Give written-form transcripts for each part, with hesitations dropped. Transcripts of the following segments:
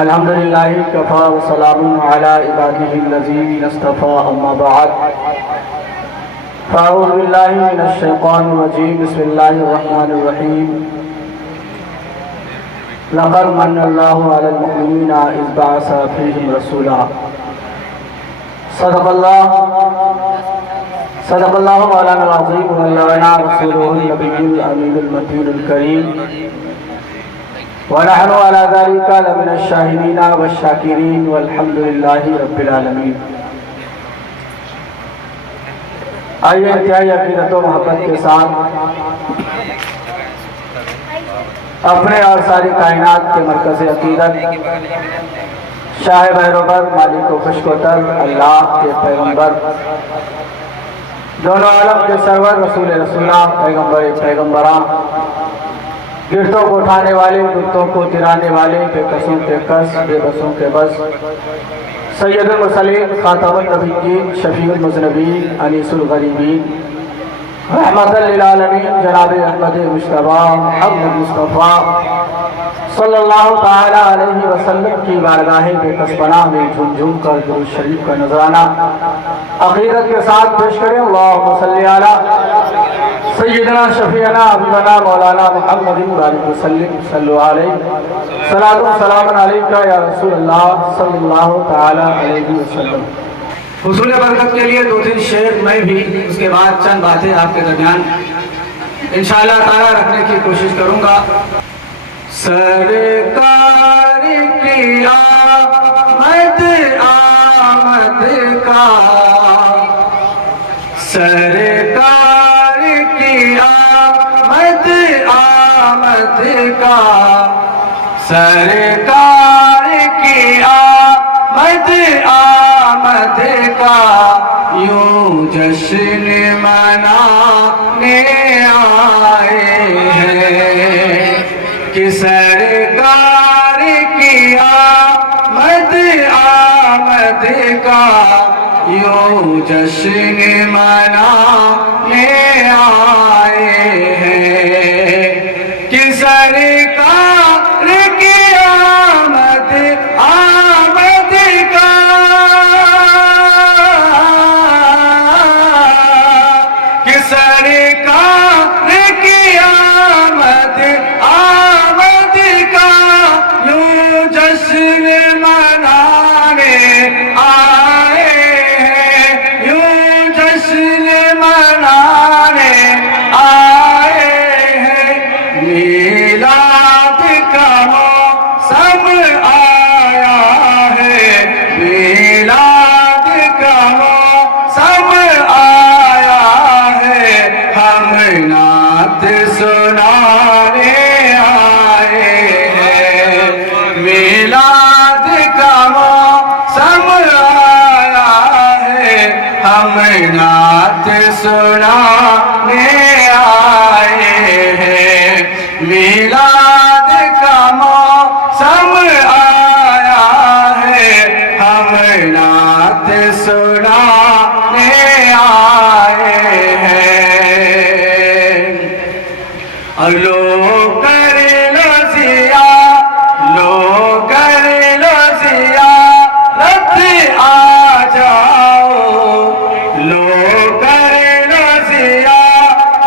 الحمد لله كفى وسلام على عباده الذين اصطفى أما بعد فأعوذ بالله من الشيطان الرجيم بسم الله الرحمن الرحيم لقد من الله على المؤمنين إذ بعث فيهم رسولا صدق الله مولانا العظيم وبلغنا رسوله النبي الأمين المتين الكريم ونحن على ذلك لمن الشاهدين والشاكرين والحمد لله رب العالمين۔ آئیے انتہائی عقیدت و محبت کے ساتھ اپنے اور ساری کائنات کے مرکز عقیدت شاہ بہروبر مالک و خوشگوتر اللہ کے پیغمبر دونوں عالم کے سرور رسول رسولہ پیغمبر پیغمبراں گرتوں کو اٹھانے والے گرتوں کو گرانے والے بے کسوں کے کس بے بسوں کے بس سید المرسلین خاتم النبیین شفیع المذنبین انیس الغریبین رحمت للعالمین جناب احمد مجتبی محمد مصطفیٰ صلی اللہ تعالی علیہ وسلم کی بارگاہ بے کس پناہ میں جھوم جھوم کر درود شریف کا نذرانہ عقیدت کے ساتھ پیش کریں۔ اللہم صلی علی سیدنا شفیعنا حبیبنا مولانا محمد بارک وسلم صلو علیہ صلاۃ و سلام علیکہ یا رسول اللہ صلی اللہ تعالی علیہ وسلم۔ حصول برکت کے لیے دو تین شعر میں بھی اس کے بعد چند باتیں آپ کے درمیان انشاءاللہ تعالی رکھنے کی کوشش کروں گا۔ سرکار کی آمد آمد کا، سرکار کی آمد آمد کا، سرکار کی آمد آمد کا یوں جشن منانے آئے ہیں کہ سرکار کی آمد آمد کا یوں جشن منانے آئے ہیں کہ سرکار کی آمد آمد کا، کہ سرکار کی آمد آمد کا یوں جشن منانے آئے ہیں، یوں جشن منانے آئے ہیں۔ میلاد کا موسم آیا ہے، میلاد کا موسم آیا ہے، ہم نعت سنانے آئے ہیں۔ میلاد کا موسم آیا ہے، ہم نعت سنانے آئے ہیں۔ میلاد کا موسم آیا ہے، ہم نعت سنانے آئے ہیں۔ لو کر لو زیارت آ جاؤ، لو کر لو زیارت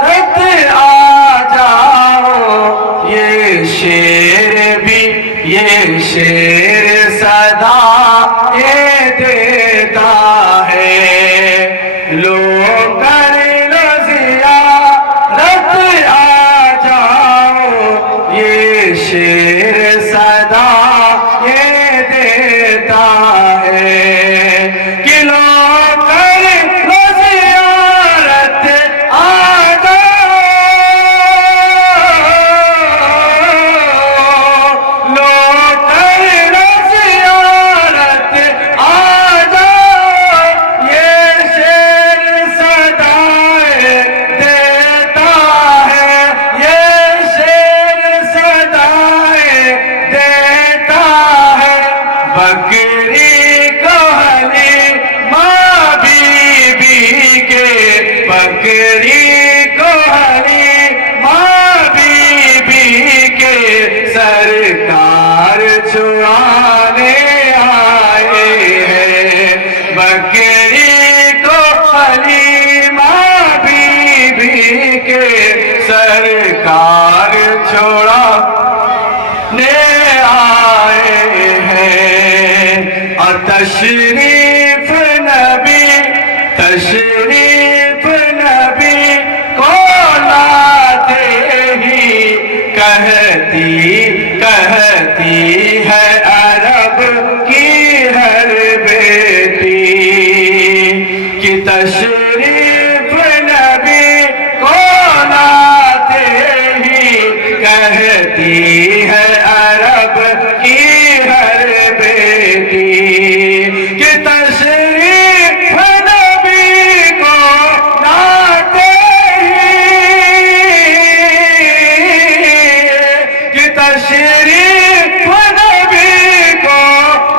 تشریف نبی تشریف نبی کو لاتے ہی کہتی ہے عرب کی ہر بیٹی کہ تشریف نبی کو لاتے ہی کہتی ہے عرب کی ہر بیٹی کہ تشریف نبی کو لاتے ہی کہ تشریف نبی کو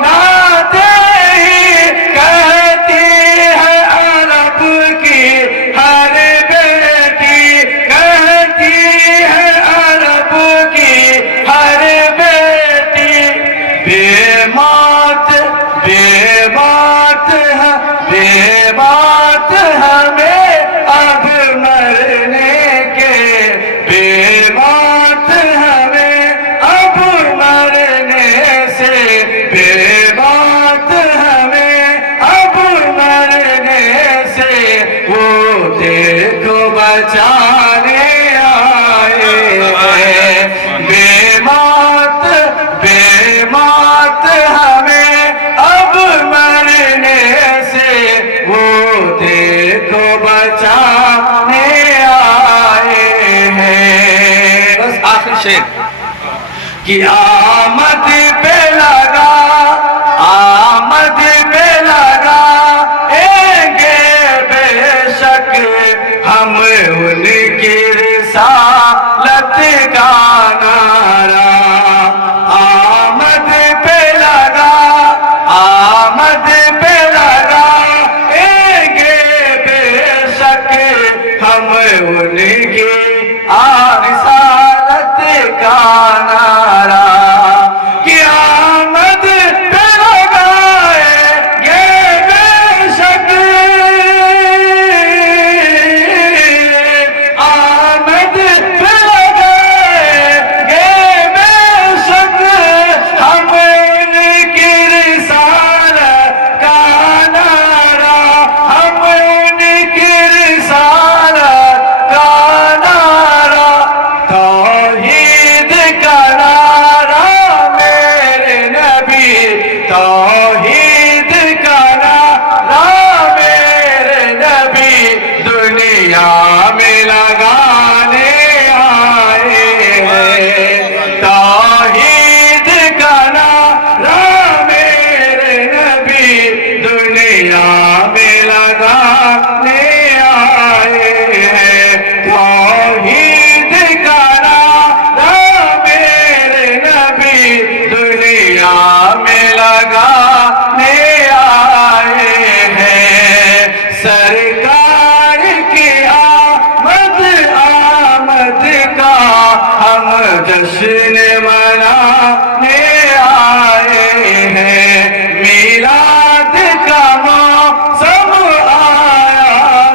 لاتے ہی کہتی ہے عرب کی ہر بیٹی کہتی ہے عرب کی ہر بیٹی بے بات ہمیں اب مرنے کے بے بات ہمیں اب مرنے سے بے بات ہمیں اب مرنے سے وہ دیکھو بچانے آئے ہیں بے بات ہمیں اب مرنے سے وہ دیکھو بچانے آئے ہیں بس آخر شعر کہ آمد پہ لگا گے بے شک ہم ان کی رسالت کا نعرہ آمد پہ لگا گے بے شک ہم ان کی رسالت کا نعرہ کہ آمد پہ لگائے گے بے شک آمد پہ لگائے گے بے شک ہم ان کی رسالت کا نعرہ ہم ان کی رسالت کا نعرہ توحید کا نعرہ میرے نبی توحید کا نعرہ میرے نبی دنیا میں لگانے آئے ہیں توحید کا نعرہ میرے نبی دنیا میں لگانے آئے ہیں توحید کا نعرہ میرے نبی دنیا میں لگانے آئے ہیں سرکار کی آمد کا ہم جشن منانے آئے ہیں میلاد کا موسم آیا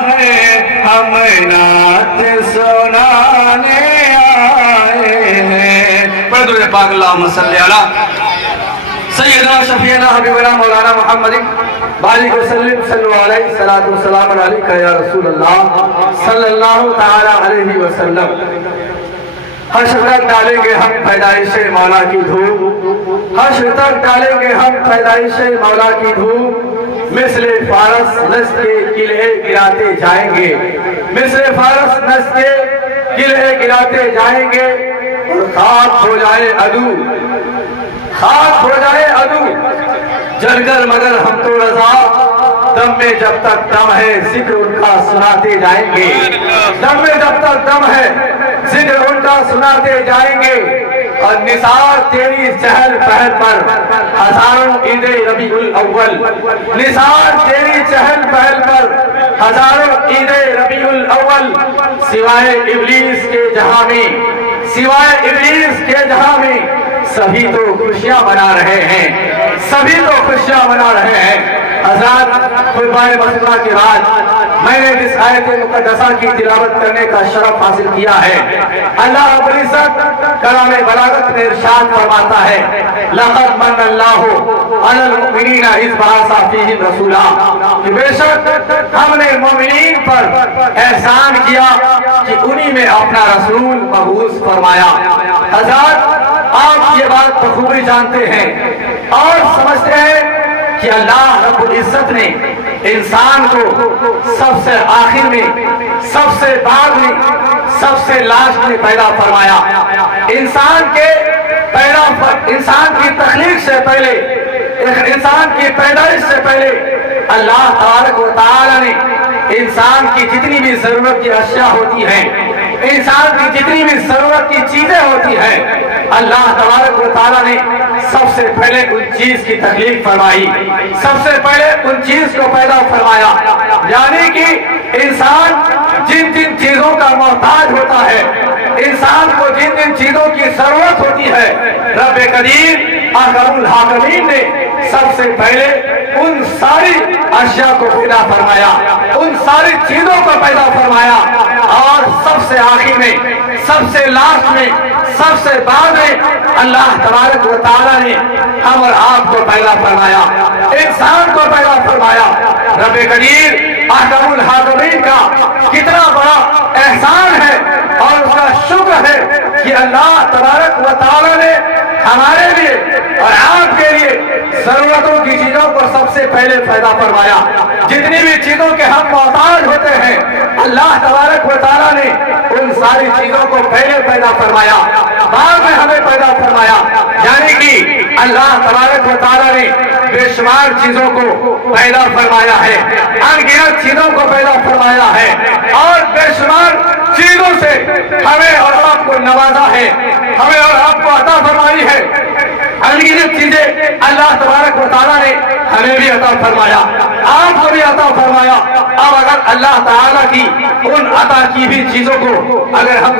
ہے ہم نعت سنانے آئے ہیں پڑھ درود پاک اللہم صلی علی سیدنا شفیعنا حبیبنا مولانا محمد بارک وسلم صلی اللہ علیہ الصلوۃ والسلام علیکہ یا رسول اللہ صلی اللہ تعالی علیہ وسلم حشر تک ڈالیں گے ہم پیدائش مولا کی دھوم حشر تک ڈالیں گے ہم پیدائش مولا کی دھوم مثل فارس نس کے قلعے گراتے جائیں گے مثل فارس نس کے قلعے گراتے جائیں گے اور خاک ہو جائے عدو جل کر مگر ہم تو رضا دم میں جب تک دم ہے ذکر ان کا سناتے جائیں گے دم میں جب تک دم ہے ذکر ان کا سناتے جائیں گے اور نثار تیری چہل پہل پر ہزاروں عید ربیع الاول نثار تیری چہل پہل پر ہزاروں عید ربیع الاول سوائے ابلیس کے جہاں میں سبھی تو خوشیاں منا رہے ہیں حضرات خطبہ مصنوعہ کے بعد میں نے اس آیت مقدسہ کی تلاوت کرنے کا شرف حاصل کیا ہے۔ اللہ رب العزت کلام بلاغت میں ارشاد فرماتا ہے لقد من اللہ علی المؤمنین اذ بعث فیہم رسولا، کہ بے شک ہم نے مومنین پر احسان کیا کہ انہی میں اپنا رسول مبعوث فرمایا۔ حضرات آپ یہ بات بخوبی جانتے ہیں اور سمجھتے ہیں کہ اللہ رب العزت نے انسان کو سب سے آخر میں، سب سے بعد میں، سب سے لاسٹ میں پیدا فرمایا۔ انسان کی تخلیق سے پہلے، انسان کی پیدائش سے پہلے اللہ تبارک و تعالی نے انسان کی جتنی بھی ضرورت کی اشیاء ہوتی ہیں، انسان کی جتنی بھی ضرورت کی چیزیں ہوتی ہیں، اللہ تبارک و تعالی نے سب سے پہلے ان چیز کی تخلیق فرمائی، سب سے پہلے ان چیز کو پیدا فرمایا۔ یعنی کہ انسان جن جن چیزوں کا محتاج ہوتا ہے، انسان کو جن جن چیزوں کی ضرورت ہوتی ہے، رب کریم اکرم الحاکمین نے سب سے پہلے ان ساری اشیاء کو پیدا فرمایا، ان ساری چیزوں کو پیدا فرمایا، اور سب سے آخر میں، سب سے لاسٹ میں، سب سے بعد میں اللہ تبارک و تعالی نے ہم اور آپ کو پیدا فرمایا، انسان کو پیدا فرمایا۔ رب کریم اکرم الحاکمین کا کتنا بڑا احسان ہے اور اس کا شکر ہے کہ اللہ تبارک و تعالی نے ہمارے لیے اور آپ کے لیے ضرورتوں کی چیزوں کو سب سے پہلے پیدا فرمایا۔ جتنی بھی چیزوں کے ہم محتاج ہوتے ہیں، اللہ تبارک و تعالی نے ان ساری چیزوں کو پہلے پیدا فرمایا، بعد میں ہمیں پیدا فرمایا۔ یعنی کہ اللہ تبارک و تعالی نے بے شمار چیزوں کو پیدا فرمایا ہے، ان گنت چیزوں کو پیدا فرمایا ہے، اور بے شمار چیزوں سے ہمیں اور آپ کو نوازا ہے، ہمیں اور آپ کو عطا فرمائی ہے۔ انگنت چیزیں اللہ تبارک و تعالیٰ نے ہمیں بھی عطا فرمایا، آپ کو بھی عطا فرمایا۔ اب اگر اللہ تعالیٰ کی ان عطا کی بھی چیزوں کو اگر ہم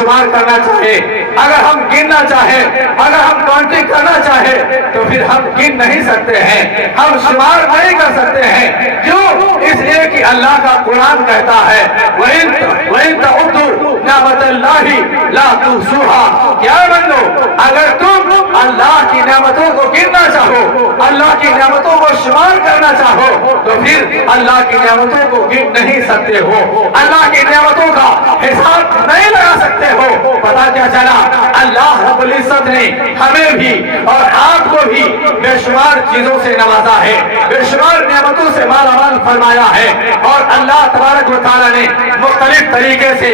شمار کرنا چاہیں، اگر ہم گننا چاہیں، اگر ہم کاؤنٹنگ کرنا چاہیں، تو پھر ہم گن نہیں سکتے ہیں، ہم شمار نہیں کر سکتے ہیں۔ کیوں؟ اس لیے کہ اللہ کا قرآن کہتا ہے وَإِن تَعُدُّوا نِعْمَتَ اللَّهِ لَا تُحْصُوهَا، کیا بندو اگر تم اللہ کی نعمتوں کو گننا چاہو، اللہ کی نعمتوں کو شمار کرنا چاہو، تو پھر اللہ کی نعمتوں کو گن نہیں سکتے ہو، اللہ کی نعمتوں کا حساب نہیں لگا سکتے ہو۔ پتا کیا چلا؟ اللہ رب العزت نے ہمیں بھی اور آپ کو بھی بے شمار چیزوں سے نوازا ہے، بے شمار نعمتوں سے مالا مال فرمایا ہے، اور اللہ تبارک و تعالیٰ نے مختلف طریقے سے،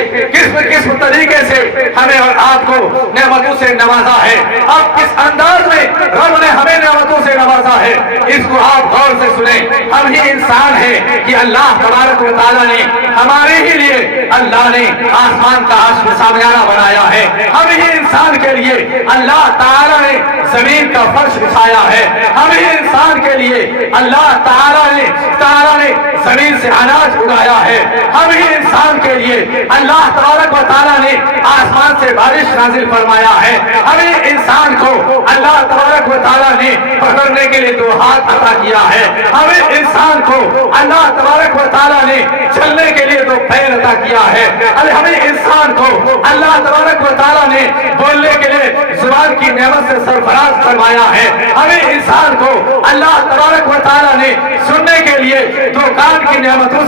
قسم طریقے سے ہمیں اور آپ کو نعمتوں سے نوازا ہے۔ اب کس انداز میں رب نے ہمیں نعمتوں سے نوازا ہے، اس کو آپ غور سے سنیں۔ ہم ہی انسان ہیں کہ اللہ تبارک و تعالیٰ نے ہمارے ہی لیے اللہ نے آسمان کا عرش سامیانہ بنایا ہے، ہم ہی انسان کے لیے اللہ تعالیٰ نے زمین کا فرش بچھایا ہے، ہم ہی انسان کے لیے اللہ تعالیٰ نے زمین سے اناج اگایا ہے، ہم ہی انسان کے لیے اللہ تبارک و تعالیٰ نے آسمان سے بارش نازل فرمایا ہے، ہم ہی انسان کو اللہ تبارک و تعالیٰ نے پکڑنے کے لیے 2 ہاتھ عطا کیا ہے، ہمیں انسان کو اللہ تبارک و تعالیٰ نے چلنے کے لیے 2 پیر عطا کیا ہے، ہمیں انسان کو اللہ تبارک و تعالیٰ نے بولنے کے لیے زبان کی نعمت سے سرفراز فرمایا ہے، ہمیں انسان کو اللہ تبارک و تعالیٰ نے سننے کے لیے 2 کان کی نعمتوں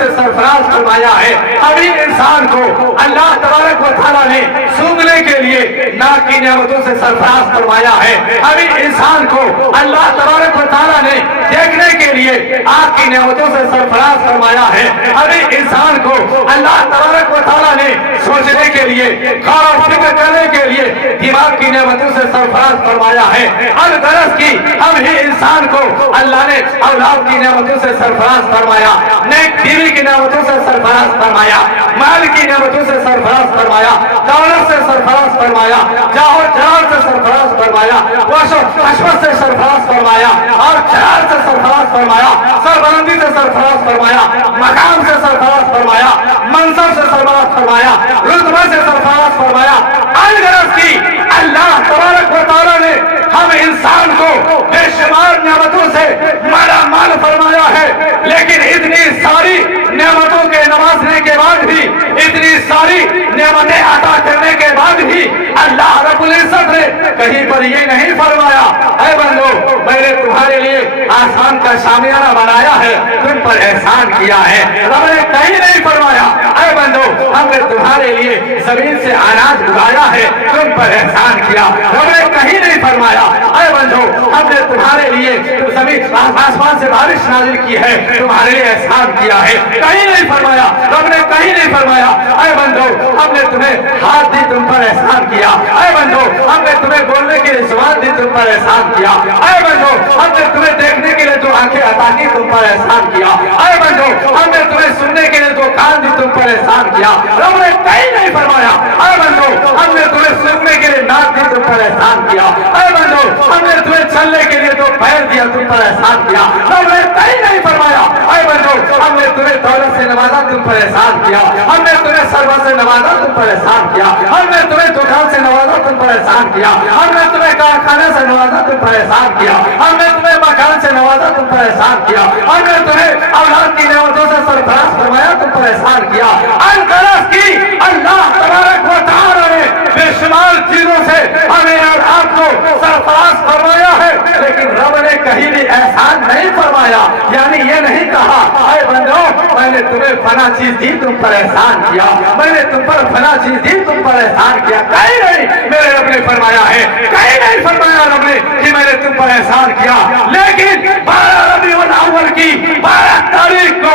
سے سرفراز فرمایا ہے، ہمیں انسان کو اللہ تبارک و تعالیٰ نے سونگنے کے لیے ناک کی نعمتوں سے سرفراز فرمایا ہے، ہمیں انسان کو اللہ تبارک و تعالیٰ نے دیکھنے کے لیے آنکھ کی نعمتوں سے سرفراز فرمایا ہے، ہمیں انسان کو اللہ تبارک و تعالیٰ نے سوچنے کے لیے، غور و فکر کرنے کے لیے دماغ کی نعمتوں سے سرفراز فرمایا ہے۔ الغرض کی ہم ہی انسان کو اللہ نے اولاد کی نعمتوں سے سرفراز فرمایا، نیک بیوی کی نعمتوں سے سرفراز فرمایا، مال کی نعمتوں سے سرفراز فرمایا، دولت سے سرفراز فرمایا، جاہ و جلال سے سرفراز فرمایا، وش و حشمت سے سرفراز فرمایا، اور جلال سے سرفراز فرمایا، سربلندی سے سرفراز فرمایا، مقام سے سرفراز فرمایا، منصب سے سرفراز فرمایا، رتبہ سے سرفراز فرمایا۔ الغرض کی اللہ تبارک و تعالیٰ نے ہم انسان इंसान को बेशुमार नेमतों से माला माल फरमाया है, लेकिन इतनी सारी नेमतों के नवाजने के बाद भी, इतनी सारी नेमतें अता करने के बाद भी अल्लाह रब्बुल इज्जत ने कहीं पर ये नहीं फरमाया, ऐ बंदो मैंने तुम्हारे लिए आसमान का शामियाना बनाया है, तुम पर एहसान किया है। रब ने कहीं नहीं फरमाया, ऐ बंदो हमने तुम्हारे लिए जमीन से अनाज उगाया है, तुम पर एहसान किया। रब ने कहीं नहीं फरमाया, ऐ बंदो हमने तुम्हारे लिए जमीन आसमान से बारिश नाजिल की है, तुम्हारे लिए एहसान किया है। कहीं नहीं फरमाया, रब ने कहीं नहीं फरमाया, ऐ बंदो हमने तुम्हें हाथ दी, तुम पर एहसान किया। ऐ बंदो हमने तुम्हें बोलने के लिए जुबान दी, तुम पर एहसान किया। ऐ बंदो हमने तुम्हें देखने के लिए जो आंखें अता की, तुम पर एहसान किया। ऐ बंदो हमने तुम्हें सुनने के लिए जो कान दी, तुम पर एहसान किया। रब ने कहीं नहीं फरमाया, ऐ बंदो हमने तुम्हें सुनने के लिए नाक दी, तुम पर एहसान किया। ऐ बंदो हमने तुम्हें चलने के लिए जो पैर दिया, तुम पर एहसान किया। रब ने कहीं नहीं फरमाया, ऐ बंदो हमने तुम्हें दौलत से नवाजा, तुम पर एहसान किया। हमने तुम्हें सर्वत से नवाजा, तुम पर एहसान किया। हमने तुम्हें दुकान से नवाजा, तुम पर एहसान किया। हमने तुम्हें कारखाने से नवाजा, तुम पर एहसान किया। हमने तुम्हें मकान से नवाजा, तुम पर एहसान किया। हमने तुम्हें औलाद की नेमतों से सरफराज फरमाया, तुम पर एहसान किया। अनकरस की अल्लाह तबारक व तआला ने बेशुमार चीजों से हमें और आपको सरफराज फरमाया है, लेकिन रब ने कहीं भी एहसान नहीं फरमाया। यानी ये नहीं कहा, ऐ बंदो मैंने तुम्हें फला चीज दी, तुम पर एहसान किया, मैंने तुम पर फला चीज दी, तुम पर एहसान किया। कहीं नहीं मेरे रब ने फरमाया है, कहीं नहीं फरमाया रब ने कि मैंने तुम पर एहसान किया। लेकिन 12 रबीउल अव्वल की 12 तारीख को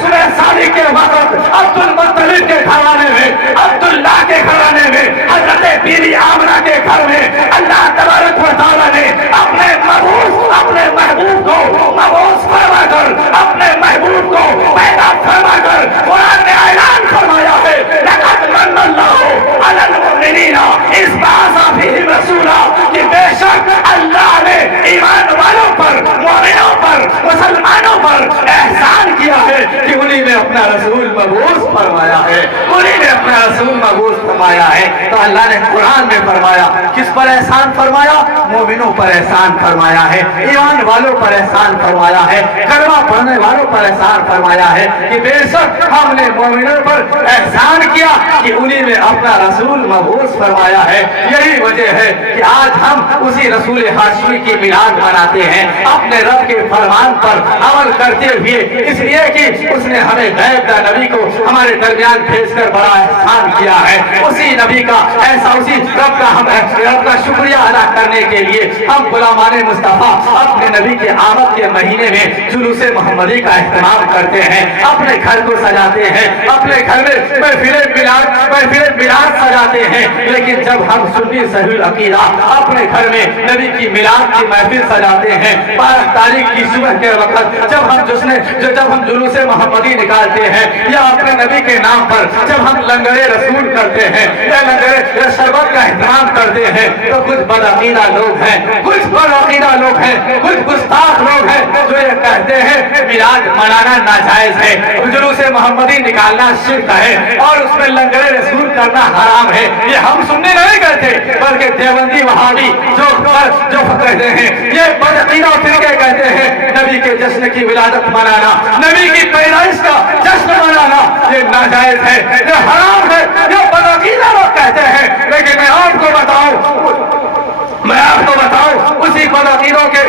सुबह शादी के वक्त अब्दुल मुत्तलिब के घराने में, अब्दुल्ला के घराने में, हजरत बीबी आमना के घर में अल्लाह तबारक व तआला ने अपने महबूब को मबूस फरमाकर, अपने महबूब को पैदा फरमाकर कुरान ने ऐलान फरमाया है, लक़द मन्नल्लाहु अलल मुमिनीना इज़ बअसा फ़ीहिम रसूला, कि बेशक अल्लाह ने ईमान वालों पर, मोमिनों पर, मुसलमानों पर एहसान किया है कि उन्हीं ने अपना रसूल मबूस फरमाया है, उन्हीं ने अपना रसूल मबूस फरमाया है। तो अल्लाह ने कुरान में फरमाया, किस पर एहसान फरमाया? मोमिनों पर एहसान फरमाया है, ईमान वालों पर एहसान फरमाया है, कलमा पढ़ने वालों पर एहसान फरमाया है कि बेशक हमने मोमिनों पर एहसान किया कि उन्हीं में अपना रसूल मबूस फरमाया है। यही वजह है कि आज हम उसी रसूल हाशमी की मिलाद मनाते हैं, अपने रब के फरमान पर अमल करते हुए, इसलिए कि उसने हमें गैब का नबी को हमारे दरमियान भेजकर बड़ा एहसान किया है। उसी नबी का ऐसा, उसी रब का शुक्रिया अदा करने के लिए हम गुलामाने मुस्तफा अपने नबी के आमद के महीने में जुलूसे मोहम्मदी का एहतमाम करते हैं, अपने घर को सजाते हैं, अपने घर में महफिल मिलाद सजाते हैं। लेकिन जब हम सुन्नी सहीह अकीदा अपने घर में नबी की मिलाद की महफिल सजाते हैं, 12 तारीख की सुबह के वक्त जब हम जुलूसे मोहम्मदी निकालते हैं, या अपने नबी के नाम पर जब हम लंगरे रसूल करते हैं, या शरबत का एहतमाम करते हैं, तो कुछ बदअकीदा लोग हैं, कुछ बदअकीदा लोग हैं, कुछ गुस्ताख लोग हैं जो ये कहते हैं मिलाद मनाना नाजायज है, जुलूसे मोहम्मदी निकालना शिर्क है और उसमें लंगरे रसूल करना हराम है। ये हम सुनने नहीं कहते, बल्कि देवबंदी वहाबी जो कहते हैं, ये बदअकीदा फिरके कहते हैं नबी के जश्न की विलादत मनाना, नबी की पैदाइश का जश्न मनाना ये नाजायज है, ये हराम है, ये बदअकीदा लोग कहते हैं। लेकिन मैं आपको बताऊं उसी बदअकीदों के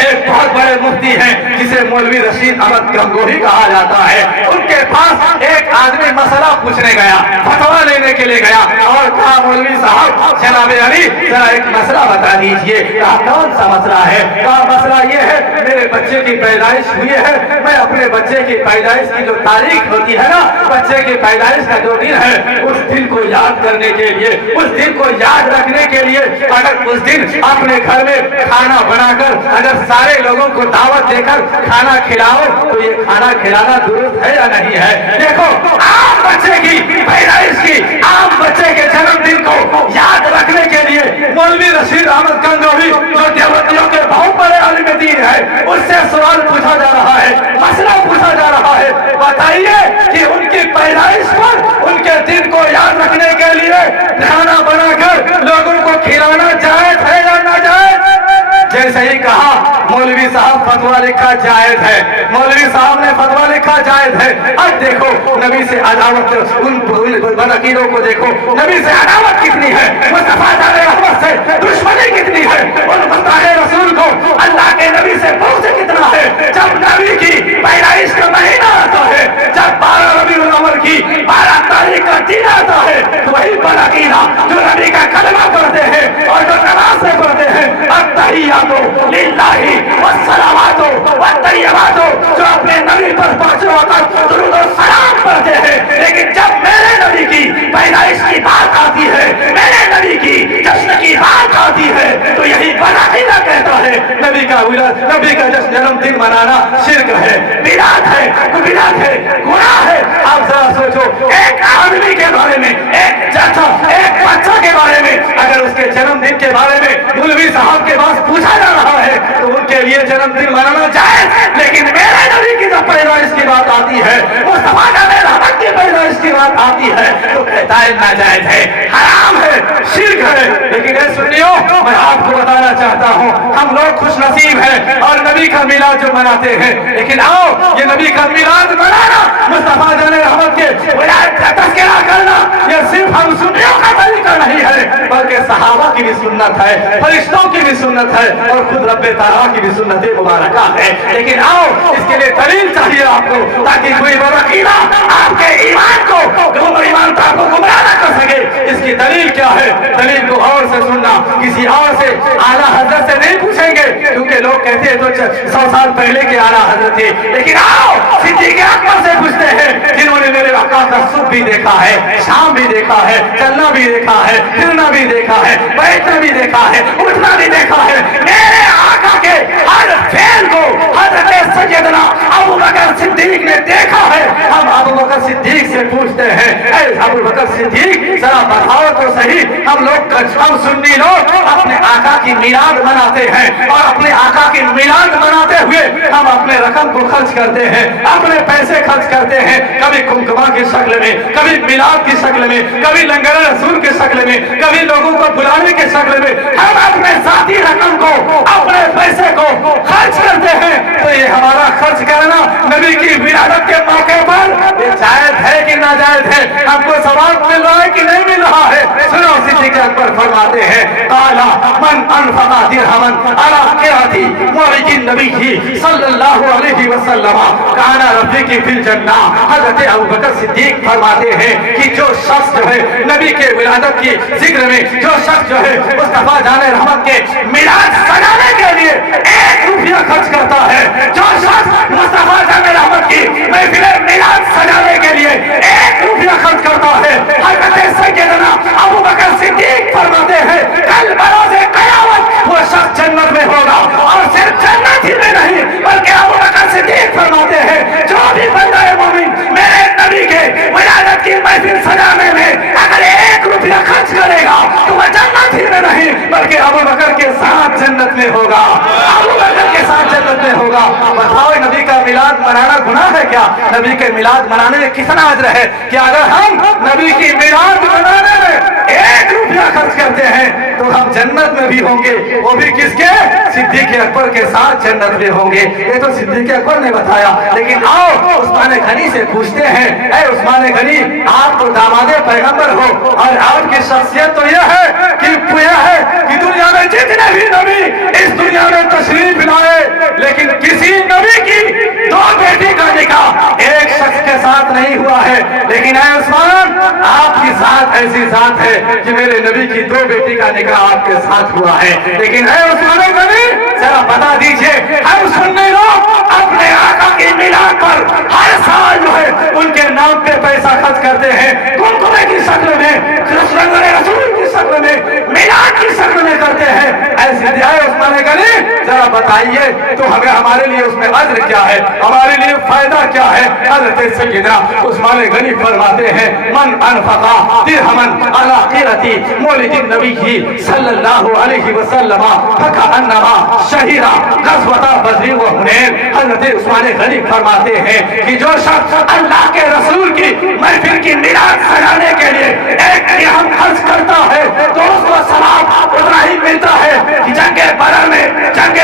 एक बहुत बड़े मुफ्ती हैं जिसे मौलवी रशीद अहमद गंगोही कहा जाता है। उनके पास एक आदमी मसला पूछने गया, फतवा लेने के लिए गया और कहा, मौलवी साहब जनाब अली जरा एक मसला बता दीजिए। कहा, कौन सा मसला है? कहा, मसला ये है मेरे बच्चे की पैदाइश हुई है, मैं अपने बच्चे की पैदाइश की जो तारीख होती है ना, बच्चे की पैदाइश का जो दिन है, उस दिन को याद करने के लिए, उस दिन को याद रखने के लिए अगर उस दिन अपने घर में खाना बनाकर अगर सारे लोगों को दावत देकर खाना खिलाओ तो ये खाना खिलाना दुरुस्त है या नहीं है? देखो, आम बच्चे की पैदाइश की, आम बच्चे के जन्मदिन को याद रखने के लिए मौलवी रशीद अहमद गंगोही जो देवबंदियों के बहुत बड़े आलिम दीन है, उससे सवाल पूछा जा रहा है, मसला पूछा जा रहा है। बताइए कि उनकी पैदाइश पर उनके दिन को याद रखने के लिए खाना बनाकर लोगों को खिलाना जायज है या नाजायज? जैसे ही कहा मौलवी साहब फतवा लिखा जायज है, मौलवी साहब ने फतवा लिखा जायज है। अब देखो नबी से अदावत, उन बदअकीदों को देखो, नबी से अदावत कितनी है, मुस्तफा जाने रहमत से दुश्मनी कितनी है, उन मुस्ताहे रसूल को अल्लाह के नबी से बुग़्ज़ कितना है। जब नबी की पैदाइश का महीना आता है, जब 12 रबीउल अव्वल की 12 तारीख का दिन आता है, तो वही बदअकीदा जो नबी का कलमा पढ़ते हैं और जो नमाज़ में पढ़ते हैं, अत्तहियातु लिल्लाहि वस्सलावातु वत्तय्यबातु, जो अपने नबी पर 5 वक़्त दुरूद और सलाम पढ़ते हैं। लेकिन जब मेरे नबी की पैदाइश की बात आती है, मेरे नबी की जश्न की बात आती है, तो यही बदअकीदा कहता है नबी का जश्न जन्मदिन मनाना शिर्क है, बिदअत है, बिदअत है, गुनाह है। आप जरा सोचो, एक आदमी के बारे में, एक बच्चा के बारे में अगर उसके जन्मदिन के बारे में मौलवी साहब के पास पूछा जा रहा है तो उनके लिए जन्मदिन मनाना जायज, लेकिन मेरे नबी की जब पैदाइश की बात आती है, मुस्तफा जाने रहमत की पैदाइश की बात आती है, तो कहता है नाजायज है, हराम है, शिर्क है। लेकिन ये सुनियो, मैं आपको बताना चाहता हूँ, हम लोग खुश नसीब हैं और नबी का मिलाद जो मनाते हैं, लेकिन आओ ये नबी का मिलाद मनाना, मुस्तफा जाने रहमत के विलायत का तज़किरा करना, ये सिर्फ हम सुन्नियों का तरीका नहीं है, बल्कि सहाबा की भी सुन्नत है, फरिश्तों की भी सुन्नत है और खुद रब्बे ताला की भी सुन्नत मुबारका है। लेकिन आओ इसके लिए दलील चाहिए आपको, ताकि कोई बदअकीदा आपके ईमान को गुमराह न कर सके। इसकी दलील क्या है? दलील को और से सुनना, किसी और से आला हजरत से नहीं पूछेंगे, क्योंकि लोग कहते हैं तो 100 साल पहले के आला हजरत थे। लेकिन आओ सिद्दीक़ अकबर से पूछते हैं, जिन्होंने मेरे आका का सुख भी देखा है, शाम भी देखा है, चलना भी देखा है, फिरना भी देखा है, बैठना भी देखा है, उठना भी देखा है, मेरे आका के हर फेल को हज़रत सैयदना अबू बकर सिद्दीक ने देखा है। हम अबू बकर सिद्दीक से पूछते हैं, ऐ अबू बकर सिद्दीक जरा बताओ तो सही, हम सुन्नी लोग अपने आका की मिलाद मनाते हैं और अपने आका की मिलाद मनाते हुए हम अपने रकम को खर्च करते हैं, अपने पैसे खर्च करते हैं, कभी कुमकुमा की शक्ल में, कभी मिलाद की शक्ल में, कभी लंगर रसूल की शक्ल में, कभी लोगों को बुलाने की शक्ल में हम अपने जाती रकम को, अपने पैसे को खर्च करते हैं। तो ये हमारा खर्च करना नबी की विलादत के मौके पर ये जायज है कि नाजायज है? हमको सवाब मिल रहा है कि नहीं मिल रहा है? सुनो, सिद्दीक़ अकबर फरमाते हैं, काला मन अनफका दिरहमन अला क़िराती मौलिदिन नबी सल्लल्लाहु अलैहि वसल्लम काना रफ़ीक़ी फिल जन्नह। हज़रत अबू बकर सिद्दीक फरमाते हैं कि जो शख्स जो है नबी के विलादत की जिक्र में, जो शख्स जो है मुस्तफा जाने रहमत के मिलाद सजाने के लिए 1 रुपया खर्च करता है, जो शख्स मुस्तफा जाने रहमत की महफिल मिलाद सजाने के लिए 1 रुपया खर्च करता है, हज़रत सैयदना अबू बकर सिद्दीक फरमाते हैं कल बरोज़े क़यामत वो शख्स जन्नत में होगा। और सिर्फ जन्नत ही में नहीं, बल्कि अबू बकर सिद्दीक फरमाते हैं जो भी बंदा मोमिन मेरे नबी के विलादत की महफिल सजाने में अगर 1 रुपया खर्च करेगा तो वह जन्नत ही में नहीं, बल्कि अबू बकर के साथ जन्नत में होगा, अबू बकर के साथ जन्नत में होगा। बताओ नबी का मिलाद मनाना गुनाह है क्या? नबी के मिलाद मनाने में कितना अजर है कि अगर हम नबी की मिलाद मनाने में 1 रुपया खर्च करते हैं तो हम जन्नत में भी होंगे, वो भी किसके? सिद्दीक़ अकबर के साथ जन्नत में होंगे। ये तो सिद्दीक़ अकबर ने बताया। लेकिन आओ उस्मान गनी से पूछते हैं, ऐ उस्मान गनी, आप तो दामादे पैगंबर हो और आपकी शख्सियत तो यह है कि दुनिया में जितने भी नबी इस दुनिया में तशरीफ लाए, लेकिन किसी नबी की 2 बेटी का निकाह एक शख्स के साथ नहीं हुआ है। लेकिन ऐ उस्मान, आपकी साथ ऐसी साथ है कि मेरे नबी की 2 बेटी का निकाह आपके साथ हुआ है। लेकिन ऐ उस्मान गनी, जरा बता दीजिए, हम सुन्नी लोग अपने आका की मिलाद पर हर साल जो है उनके नाम पे पैसा खर्च करते हैं, कुमकुमे की शक्ल में, रसूल की शक्ल में, मिलाद की शक्ल में करते हैं। ऐसे उस्मान गनी, जरा बताइए तो हमें, हमारे लिए उसमें अज्र क्या है, हमारे लिए फायदा क्या है? हज़रत सैयदना उस्मान गनी फरमाते हैं, मन अनफका दिरहमन अला क़िराती मौलिदिन नबी सल्लल्लाहु अलैहि वसल्लम फकअन्नमा शहीदा ग़ज़वता बद्र व हुनैन। हज़रत उस्मान गनी फरमाते हैं कि जो शख्स अल्लाह के रसूल की महफिल की मिलाद सजाने के लिए 1 दिरहम खर्च करता है तो उसको सवाब उतना ही मिलता है कि जंगे बदर में, जंगे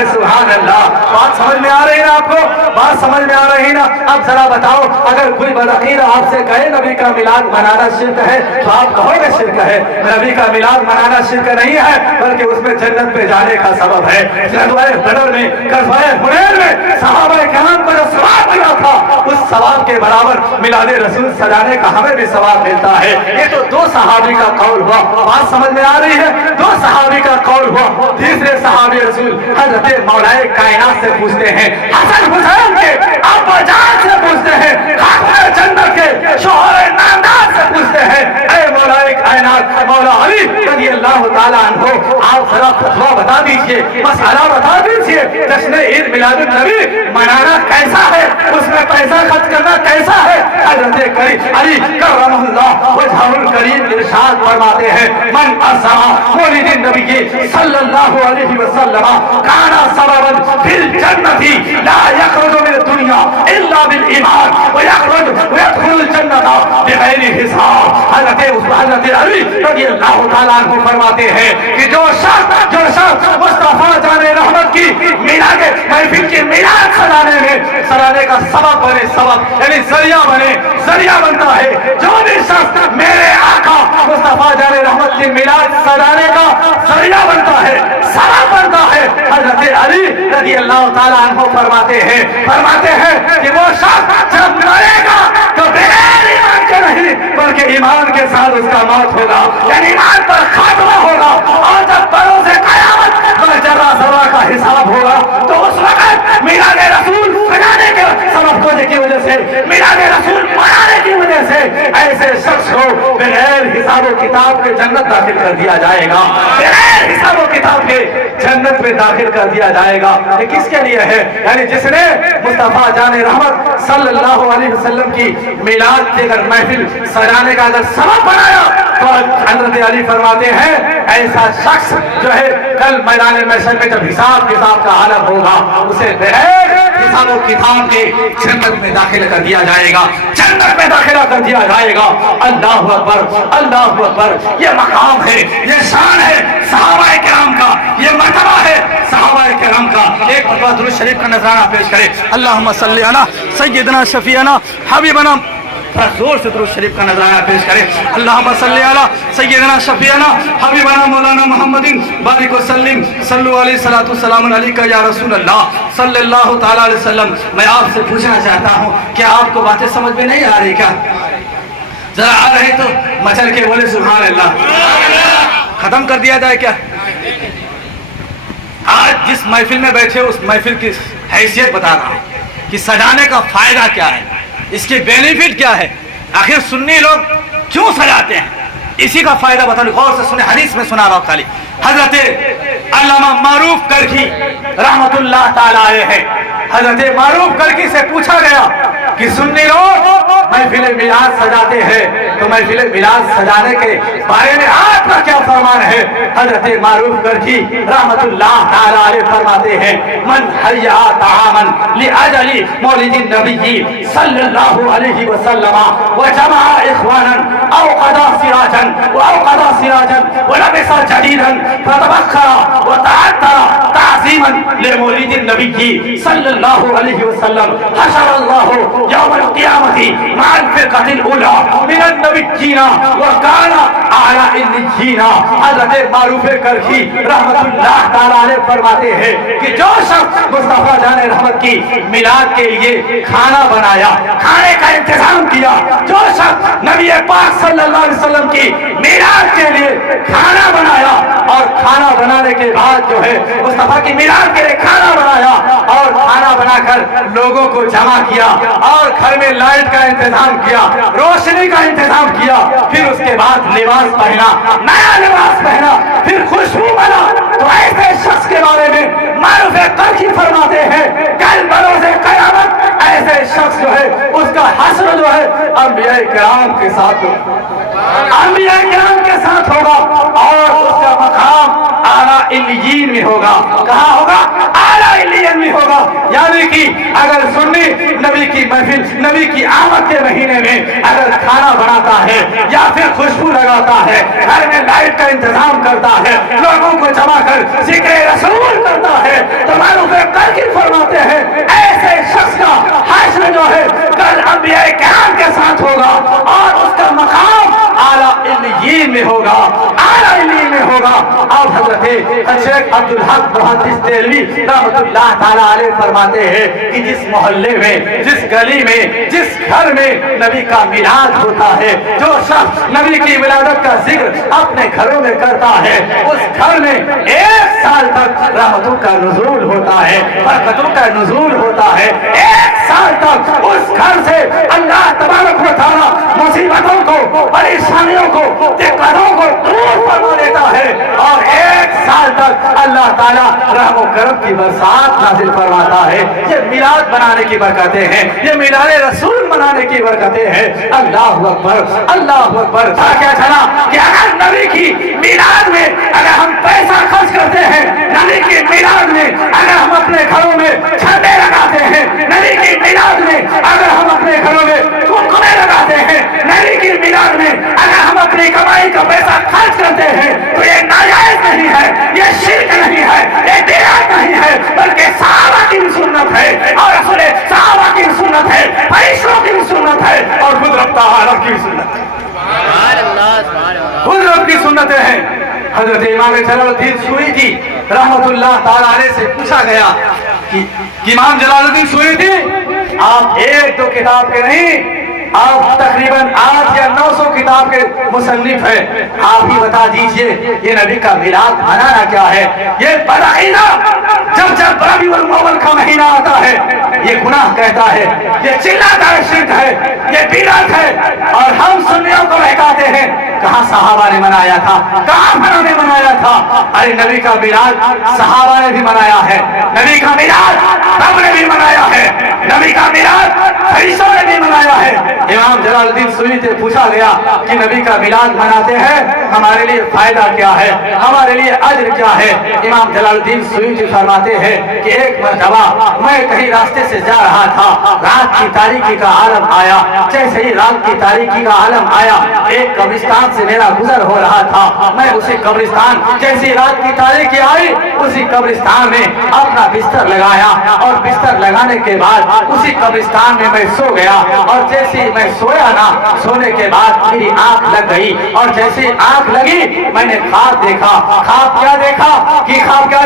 है, सुभान अल्लाह। बात समझ में आ रही है ना आपको? बात समझ में आ रही है ना? अब जरा बताओ, अगर कोई बदअकीद आपसे कहे नबी का मिलाद मनाना शिर्क है, तो आप कहोगे शिर्क है? नबी का मिलाद मनाना शिर्क नहीं है, बल्कि उसमें जन्नत पे जाने का सबब है। ग़ज़वाए बदर में, ग़ज़वाए हुनैन में सहाबाए किराम को जो सवाब मिला था, उस सवाब के बराबर मिलाद रसूल सजाने का हमें भी सवाब मिलता है। ये तो दो सहाबी का कौल हुआ। बात समझ में आ रही है? दो सहाबी का कौल हुआ। तीसरे सहाबी रसूल हज़रत मौलाए कायनात से पूछते हैं, हसन हुसैन के अब्बा जान से पूछते हैं, खातून जन्नत के शोहर नामदार से पूछते हैं, ऐ मौलाए कायनात मौला अली रज़ी अल्लाह ताला अन्हु, आप जरा फतवा बता दीजिए, मसला बता दीजिए, जश्न ईद मिलादुन नबी मनाना कैसा है, उसमें पैसा खर्च करना कैसा है? हज़रत अली करमहुल्लाह वजहुल करीम इरशाद फरमाते हैं, मन अज़मा मौलिदिन नबी सल्लल्लाहु अलैहि वसल्लम काना सबबन फिल जन्नति ला यखरुजु मिन दुनिया इल्ला बिल ईमान व यखरुजु व यदखुलुल जन्नता बिगैरि हिसाब। हज़रत अली रज़ियल्लाहु ताला अन्हु फरमाते हैं कि जो शख्स मुस्तफा जाने रहमत की मिलाद महफिल की मिलाद सजाने का सबब बने, सबब यानी जरिया बनता है, जो भी शख्स मेरे आका मुस्तफा जाने रहमत की मिलाद सजाने का जरिया बनता है, सबब बनता है, हज़रत अली रज़ियल्लाहु ताला अन्हु फरमाते हैं कि वो शख्स जब मरेगा तो बगैर ईमान के नहीं बल्कि ईमान के साथ उसका मौत होगा, यानी ईमान पर खात्मा होगा। और जब बरों से कयामत जर्रा का हिसाब होगा, तो उस वक्त मिलाद रसूल सजाने के सबब होने की वजह से, मिलाद रसूल मनाने की वजह से ऐसे शख्स को बगैर हिसाब किताब के जन्नत दाखिल कर दिया जाएगा, बगैर हिसाब किताब के जन्नत में दाखिल कर दिया जाएगा। ये किसके लिए है? यानी जिसने मुस्तफा जाने रहमत सल्लल्लाहु अलैहि वसल्लम की मिलाद की अगर महफिल सजाने का अगर सबब बनाया, तो हज़रत अली फरमाते हैं ऐसा शख्स जो है कल मैदान महशर में जब हिसाब किताब का आलम होगा, उसे बगैर हिसाब किताब के जन्नत में दाखिल कर दिया जाएगा, जन्नत में दाखिला कर दिया जाएगा। अल्लाहु अकबर, अल्लाहु अकबर। ये मकाम है, ये शान है सहाबाए किराम का, ये मर्तबा है सहाबाए किराम का। एक मरतबा दुरूद शरीफ का नजराना पेश करें। अल्लाहुम्मा सल्ली अला सय्यिदना शफीअना हबीबना, जोर से दुरूद शरीफ का नजराना पेश करें। अल्लाहुम्मा सल्ली अला सय्यिदना शफीअना हबीबना मौलाना मुहम्मदिन बारिक व सल्लिम सल्लु अलैहि सलातु सलाम अलैका या रसूल अल्लाह सल्लल्लाहु ताला अलैहि वसल्लम। मैं आपसे पूछना चाहता हूँ, क्या आपको बातें समझ में नहीं आ रही क्या? जरा आ रहे तो मचल के बोले सुभान अल्लाह। खत्म कर दिया जाए क्या? आज जिस महफिल में बैठे उस महफिल की हैसियत बता रहा हूँ कि सजाने का फायदा क्या है, इसके बेनिफिट क्या है, आखिर सुन्नी लोग क्यों सजाते हैं, इसी का फायदा बता रहा हूं। गौर से सुने, हदीस में सुना रहा हूं खाली। हजरत अल्लामा मारूफ करकी रहमतुल्लाह ताला अलैह, हजरत मारूफ करकी से पूछा गया कि सुन्नी लोग महफिल मिलाद सजाते हैं, तो महफिल मिलाद सजाने के बारे में आपका क्या फरमान है? हजरत मारूफ करकी रहमतुल्लाह ताला अलैह फरमाते हैं, मन हय्या तामन लिअजली मौलिदिन नबी सल्लल्लाहु अलैहि वसल्लम व जमा इखवानन औ qada sirajan wa qada sirajan wa labisa jadidan fatabakhara wa ta'attara ta'ziman li mawlidin nabiyyi sallallahu alayhi wa sallam hashara Allah yawm al-qiyamati ma'a al-firqati al-ula min an-nabiyyina wa kana a'la al-nabiyyina। हज़रत मारूफ करकी रहमतुल्लाह ताला अलैह फरमाते हैं कि जो शख्स मुस्तफा जाने रहमत की मिलाद के लिए खाना बनाया, खाने का इंतजाम किया, जो शख्स नबी पाक सल्लल्लाहु अलैहि वसल्लम की मिलाद के लिए खाना बनाया और खाना बनाने के बाद जो है मुस्तफा की मिलाद के लिए खाना बनाया और खाना बनाकर लोगों को जमा किया और घर में लाइट का इंतजाम किया, रोशनी का इंतजाम किया, फिर उसके बाद लिबास पहना, नया लिबास पहना, फिर खुशबू बना, तो ऐसे शख्स के बारे में मारूफ करकी फरमाते हैं कल बरोज़े क़यामत ऐसे शख्स जो है उसका हश्र जो है अंबिया किराम के साथ होगा और उसका मकाम आला इल्लियीन में होगा। कहाँ होगा? आला इल्लियीन में होगा। यानी कि अगर सुन्नी نبی کی محفل، نبی کی آمد کے مہینے میں اگر کھانا بناتا ہے یا پھر خوشبو لگاتا ہے، گھر میں لائٹ کا انتظام کرتا ہے، لوگوں کو جمع کر ذکر رسول کرتا ہے، تو معروف کر فرماتے ہیں ایسے شخص کا حشر جو ہے کل انبیاء کرام کے ساتھ ہوگا اور اس کا مقام اعلیٰ علیین میں ہوگا، اعلیٰ علیین میں ہوگا۔ اب حضرت شیخ عبدالحق محدث دہلوی رحمۃ اللہ تعالیٰ علیہ فرماتے ہیں کہ جس محلے میں، جس گلی میں، جس گھر میں نبی کا میلاد ہوتا ہے، جو شخص نبی کی ولادت کا ذکر اپنے گھروں میں کرتا ہے، اس گھر میں 1 سال تک رحمتوں کا نزول ہوتا ہے، برکتوں کا نزول ہوتا ہے۔ 1 سال تک اس گھر سے اللہ تبارک و تعالیٰ مصیبتوں کو، پریشانیوں کو، دقتوں کو دور فرما دیتا ہے، اور 1 سال تک اللہ تعالیٰ رحم و کرم کی برسات نازل فرماتا ہے۔ یہ میلاد منانے کی برکتیں ہیں، یہ میلاد رسول منانے کی برکتیں ہیں۔ اللہ اکبر، اللہ اکبر۔ کیا چلا کہ اگر نبی کی میلاد میں اگر ہم پیسہ خرچ کرتے ہیں، نبی کی میلاد میں اگر ہم اپنے گھروں میں جھنڈے لگاتے ہیں، نبی کی میلاد میں اگر ہم اپنے گھروں میں کنکمے لگاتے ہیں، نبی کی میلاد میں اگر ہم اپنی کمائی کا پیسہ خرچ کرتے ہیں، تو یہ ناجائز نہیں ہے، یہ شرک نہیں ہے، یہ بدعت نہیں ہے، بلکہ صحابہ کی بھی سنت ہے، اور رسول صحابہ کی بھی سنت ہے، فرشتوں کی بھی سنت ہے، اور خود رب تعالیٰ کی بھی سنت ہے، خود رب کی سنتیں ہیں۔ حضرت امام جلال الدین سیوطی رحمت اللہ تعالیٰ علیہ سے پوچھا گیا کہ امام جلال الدین سیوطی آپ 1-2 کتاب کے نہیں، آپ تقریباً 8 یا 900 کتاب کے مصنف ہیں، آپ ہی بتا دیجئے یہ نبی کا میلاد منانا کیا ہے؟ یہ بدعقیدہ جب ربیع الاول کا مہینہ آتا ہے یہ گناہ کہتا ہے، یہ چلاتا ہے، شرک ہے، یہ بدعت ہے، اور ہم سنیوں کو بہکاتے ہیں۔ کہاں صحابہ نے منایا تھا؟ کہاں انہوں نے منایا تھا؟ ارے نبی کا میلاد صحابہ نے بھی منایا ہے، نبی کا میلاد رب نے بھی منایا ہے، نبی کا میلاد فرشتوں نے بھی منایا ہے۔ امام جلال الدین سیوطی سے پوچھا گیا کہ نبی کا میلاد مناتے ہیں، ہمارے لیے فائدہ کیا ہے، ہمارے لیے اجر کیا ہے؟ امام جلال الدین سیوطی فرماتے ہیں کہ ایک مرتبہ میں کہیں راستے سے جا رہا تھا، رات کی تاریکی کا عالم آیا، جیسے ہی رات کی تاریکی کا عالم آیا ایک قبرستان سے میرا گزر ہو رہا تھا، میں اسی قبرستان جیسی رات کی تاریکی آئی اسی قبرستان میں اپنا بستر لگایا، اور بستر لگانے کے بعد اسی قبرستان میں میں سو گیا، اور جیسے میں سویا نا، سونے کے بعد میری آنکھ لگ گئی، اور جیسے آنکھ لگی میں نے خواب دیکھا۔ خواب کیا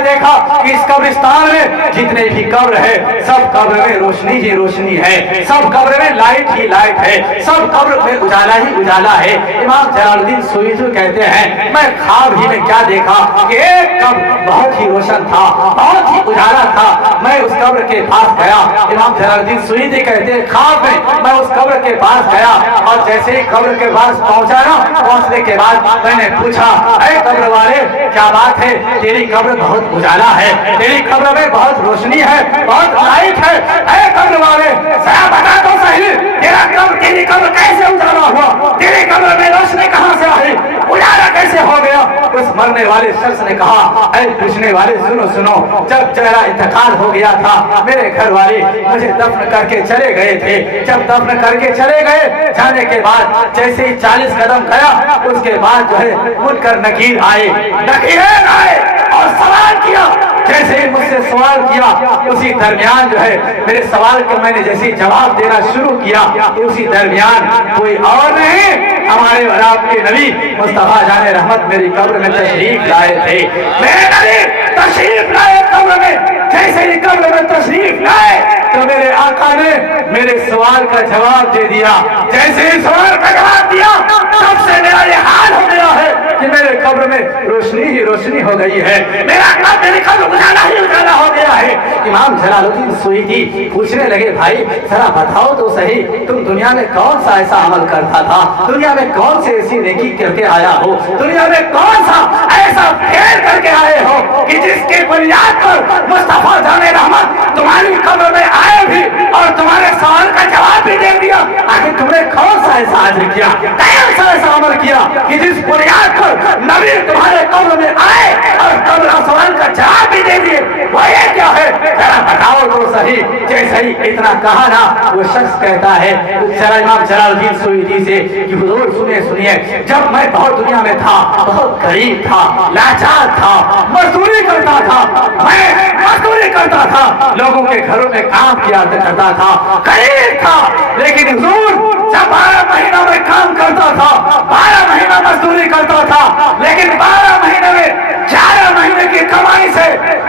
دیکھا کہ اس قبرستان میں جتنے بھی قبر ہے سب قبر میں روشنی ہی روشنی ہے، سب قبر میں لائٹ ہی لائٹ ہے، سب قبر میں اجالا ہی اجالا ہے۔ امام جلال الدین سیوطی کہتے ہیں میں خواب ہی میں کیا دیکھا کہ ایک قبر بہت ہی روشن تھا، بہت ہی اجالا تھا، میں اس قبر کے پاس گیا۔ امام جلال الدین سیوطی کہتے ہیں خواب میں اس قبر کے پاس گیا، اور جیسے ہی قبر کے پاس پہنچا نا، پہنچنے کے بعد میں نے پوچھا اے قبر والے کیا بات ہے، تیری قبر بہت اجالا ہے، تیری قبر میں بہت روشنی ہے، بہت لائٹ ہے، اے قبر والے ذرا بتا تو صحیح تیری قبر کیسے اجالا ہوا، تیری قبر میں روشنی کہاں سے آئی، اجالا کیسے ہو گیا؟ اس مرنے والے شخص نے کہا اے پوچھنے والے سنو، جب میرا انتقال ہو گیا تھا میرے گھر والے مجھے دفن کر کے چلے گئے تھے، جب دفن کر کے چلے گئے، جانے کے بعد جیسے ہی 40 قدم گیا اس کے بعد جو ہے منکر نکیر آئے اور سوال کیا، جیسے ہی مجھ سے سوال کیا اسی درمیان جو ہے میرے سوال کا میں نے جیسے جواب دینا شروع کیا تو اسی درمیان کوئی اور نہیں ہمارے آپ کے نبی مصطفیٰ جان رحمت میری قبر میں تشریف لائے تھے، میرے نبی تشریف لائے قبر میں، جیسے ہی قبر میں تشریف لائے تو میرے آقا نے میرے سوال کا جواب دے دیا، جیسے ہی سوال کا جواب دیا تب سے میرا یہ حال ہو گیا ہے کہ میرے قبر میں روشنی ہی روشنی ہو گئی ہے، میری قبر اجالا ہی اجالا ہو گیا ہے۔ امام جلال الدین سیوطی پوچھنے لگے بھائی ذرا بتاؤ تو صحیح تم دنیا میں کون سا ایسا عمل کرتا تھا، دنیا میں کون سے ایسی نیکی کر کے آیا ہو، دنیا میں کون سا ایسا پھیر کر کے آئے ہو کہ جس کے بنیاد پر مصطفیٰ جان رحمت تمہاری قبر میں آئے بھی اور تمہارے سوال کا جواب بھی دے دیا، آخر تم نے کون سا ایسا عمل کیا، کون سا ایسا عمل کیا کہ جس بنیاد پر نبی تمہارے قبر میں آئے اور قبر سوال کا جواب بھی دے دیے، وہ یہ کیا ہے ذرا بتاؤ تو सही, जैसे ही इतना कहा ना वो शख्स कहता है इमाम जलालुद्दीन सुयूती से कि हुजूर सुनिए, जब मैं बहुत दुनिया में था, बहुत गरीब था, लाचार था, मजदूरी करता था, मैं मजदूरी करता था, लोगों के घरों में काम किया करता था, गरीब था, लेकिन हुजूर जब 12 महीना में काम करता था, 12 महीना मजदूरी करता था, लेकिन 12 महीने में 11 महीने की कमाई से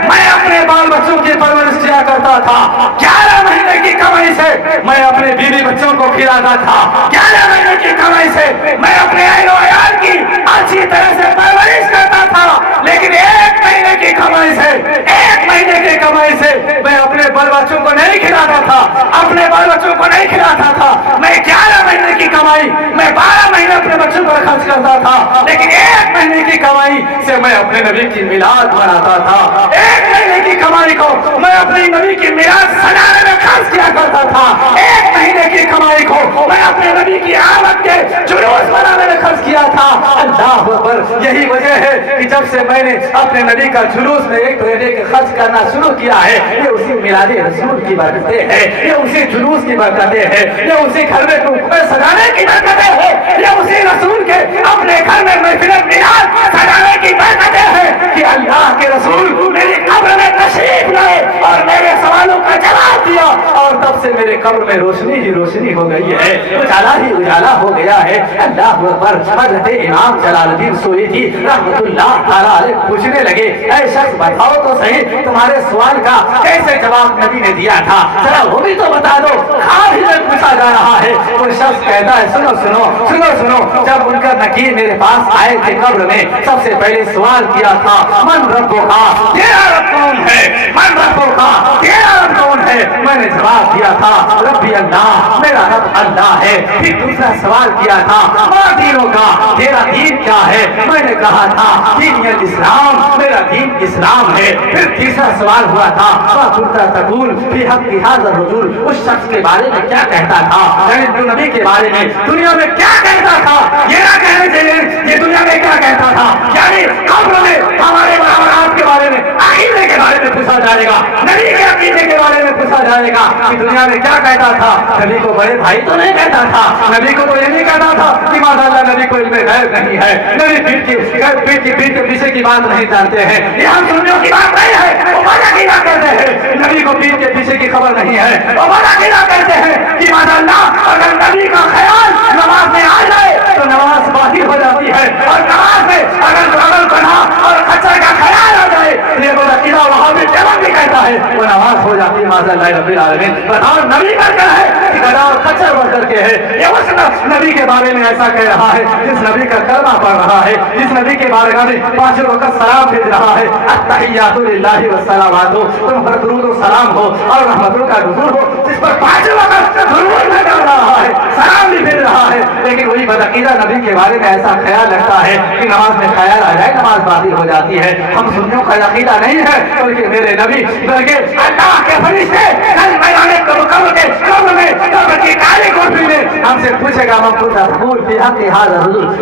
मैं अपने बाल बच्चों की परवरिश किया करता था, 11 महीने की कमाई से मैं अपने बीवी बच्चों को खिलाता था, 11 महीने की कमाई से मैं अपने अहल व अयाल की अच्छी तरह से परवरिश करता था, लेकिन 1 महीने की कमाई से, 1 महीने की कमाई से मैं अपने बाल बच्चों को नहीं खिलाता था, अपने बाल बच्चों को नहीं खिलाता था। मैं 11 महीने की कमाई मैं 12 महीने अपने बच्चों पर खर्च करता था, लेकिन 1 महीने की कमाई से मैं अपने नबी की मिलाद मनाता था, 1 महीने की कमाई को मैं अपने नबी की मिलाद सजाने में खर्च किया करता था, 1 महीने की कमाई को मैं अपने नबी की आमद के जुलूस मनाने में खर्च किया था। अल्लाह अकबर, यही वजह है कि जब से मैंने अपने नबी का जुलूस में 1 महीने के खर्च करना शुरू किया है, ये उसी मिलाद रसूल की बरकतें हैं, ये उसी जुलूस की बरकतें हैं, ये उसी घर में टुकड़े सजाने की बरकतें हैं, ये उसी रसूल के अपने घर में महफिल मिलाद सजाने की बरकतें हैं कि अल्लाह के रसूल मेरी कब्र में तशरीफ लाए और मेरे सवालों का जवाब दिया, और तब से मेरे कब्र में रोशनी ही रोशनी हो गई है, उजाला ही उजाला हो गया है। अल्लाह अकबर। हज़रत इमाम जलालुद्दीन सुयूती रहमतुल्लाह ताला अलैह पूछने लगे, ऐ शख्स बताओ तो सही तुम्हारे सवाल का कैसे जवाब नबी ने दिया था, जरा वो भी तो बता दो, खार ही में पूछा जा रहा है। वो शख्स कहता है सुनो सुनो सुनो सुनो, जब उनका नकीर मेरे पास आए थे कब्र में, सबसे पहले सवाल किया था मन रब्बुका, तेरा रब कौन है, मन रब्बुका, तेरा रब कौन है, मैंने जवाब दिया था रब्बी अल्लाह, मेरा रब अल्लाह है। फिर दूसरा सवाल किया था मा दीनों का, तेरा दीन क्या है, मैंने कहा था दीन इस्लाम, मेरा दीन इस्लाम है। फिर तीसरा सवाल हुआ था मा कुंता तकूल फी हक़्क़ि हाज़ा रजूल, उस शख्स के बारे में क्या कहता था, यानी जो नबी के बारे में दुनिया में क्या कहता था, ये ना कहने चाहिए ये दुनिया में क्या कहता था, यानी कब्र में हमारे बराबर आपके बारे में, अकीदे के बारे में पूछा जाएगा, नबी के अकीदे के बारे में पूछा जाएगा कि दुनिया में क्या कहता था। नबी को बड़े भाई तो नहीं कहता था, नबी को तो ये नहीं कहता था कि माशाअल्लाह नबी को इल्म गैब नहीं है, नबी पीठ के पीछे की बात नहीं जानते हैं, ये हम सुन्नियों की बात नहीं है, वो बड़ा कीदा करते हैं, नबी को पीठ के पीछे की खबर नहीं है, वो बड़ा कीदा करते हैं कि माशाअल्लाह अगर नबी का ख्याल नमाज में आ जाए तो नमाज बातिल हो जाती है, और नमाज में अगर अमल गुनाह और खच्चर का ख्याल आ जाए तो ये बड़ा कीदा वहां भी जवाब भी कहता है वो नमाज हो जाती है। माशाअल्लाह रब्बिल आलमीन। बताओ नबी बनकर है कि गधा और खच्चर बनकर के है, ये उस नबी के बारे में ऐसा कह रहा है जिस नबी का कलमा पढ़ रहा है, जिस नबी के बारे में 5 वक्त सलाम भेज रहा है, अत्तहियातु लिल्लाहि वस्सलावातु, तुम पर दुरूद और सलाम हो और रहमतों का नुज़ूल हो, जिस पर 5 वक्त दुरूद भेज रहा है, सलाम भी भेज रहा है, लेकिन वही बदअकीदा नबी के बारे में ऐसा ख्याल रखता है कि नमाज में ख्याल आ जाए नमाज बातिल हो जाती है। हम सुन्नियों का अकीदा नहीं है, बल्कि मेरे नबी बल्कि अल्लाह के फरिश्ते कल मैदान कब्र में कब्र की काली कोठरी में हमसे पूछेगा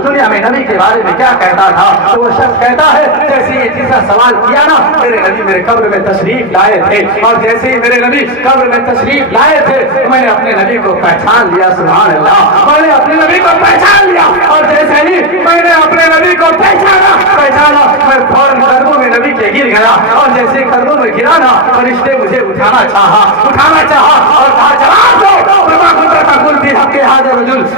दुनिया में नबी के बारे में क्या कहता था, तो वो शख्स कहता है जैसे ये तीसरा सवाल किया ना, मेरे नबी मेरे कब्र में तशरीफ लाए थे, और जैसे ही मेरे नबी कब्र में तशरीफ लाए थे तो मैंने अपने नबी को पहचान लिया, सुभान अल्लाह, मैंने अपने नबी को पहचान लिया, और जैसे ही मैंने अपने नबी को पहचाना मैं फौरन कदमों में नबी के गिर गया, और जैसे कदमों में गिरा ना फरिश्ते मुझे उठाना चाहा और कहा जवाब दो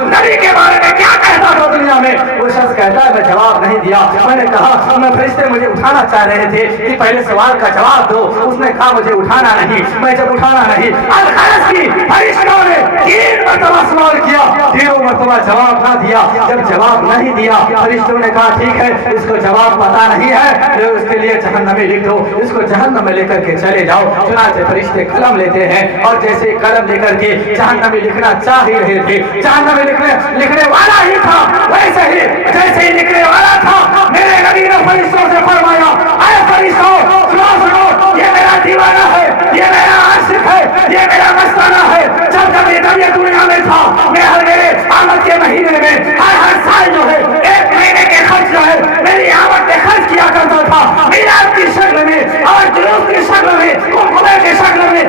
नबी के बारे में क्या कहता था दुनिया में। वो शख्स कहता है मैं जवाब नहीं दिया, मैंने कहा मैं फरिश्ते मुझे उठाना चाह रहे थे कि पहले सवाल का जवाब दो, उसने कहा मुझे उठाना नहीं, मैं जब उठाना नहीं फरिश्तों ने 3 मरतबा सवाल किया, 3 मरतबा जवाब ना दिया, जब जवाब नहीं दिया फरिश्तों ने कहा ठीक है इसको जवाब पता नहीं है, उसके लिए जहन्नम में लिख दो, इसको जहन्नम में लेकर के चले जाओ। चुनांचे फरिश्ते कलम लेते हैं, और जैसे कलम लेकर के जहन्नम में लिखना चाह ही रहे थे, जहन्नम में लिखने वाला ही था, वैसे ही जैसे ही लिखने वाला था मेरे नबी ने फरिश्तों से फरमाया अरे फरिश्तों सुनो सुनो, ये मेरा दीवाना है, ये मेरा आशिक है, ये मेरा मस्ताना है, जब ये दुनिया में था मैं हर मेरे आमद के महीने में हर साल जो है 1 महीने के खर्च जो है मेरी आमद में खर्च किया करता था, मीलाद की शक्ल में और जुलूस की शक्ल में, कुंभ की शक्ल में,